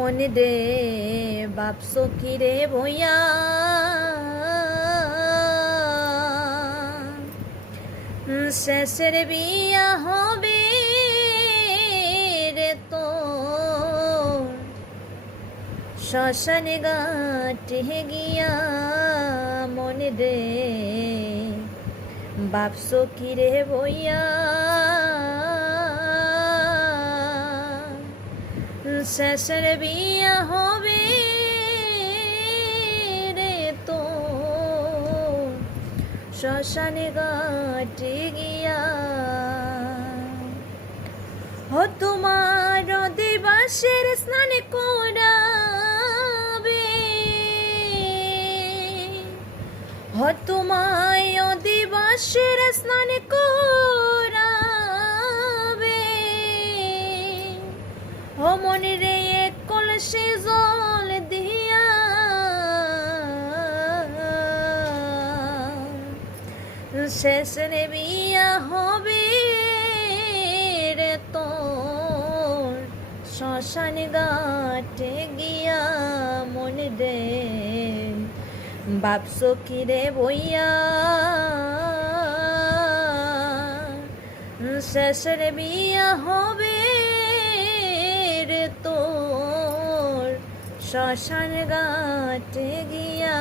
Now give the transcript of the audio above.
মনে রে বাপসো কি রে বইয়া শেষের বিয়া হবে রে তো শ্মশানে ঘাটে গিয়া মনে রে বাপসো কি রে বইয়া শেষের বিয়া হবে রে তো শ্মশানে ঘাটে গিয়া ও তোমার দিবাসের স্নান করাবে ও তোমায় দিবাসের স্নান করাবে ও মনে রে এক কলসে জল দিয়া শেষের বিয়া হবে রে তোর শ্মশানে ঘাটে গিয়া মনে রে বাপসো কি রে বইয়া শেষের বিয়া হবে রে তোর শ্মশান ঘাটে গিয়া।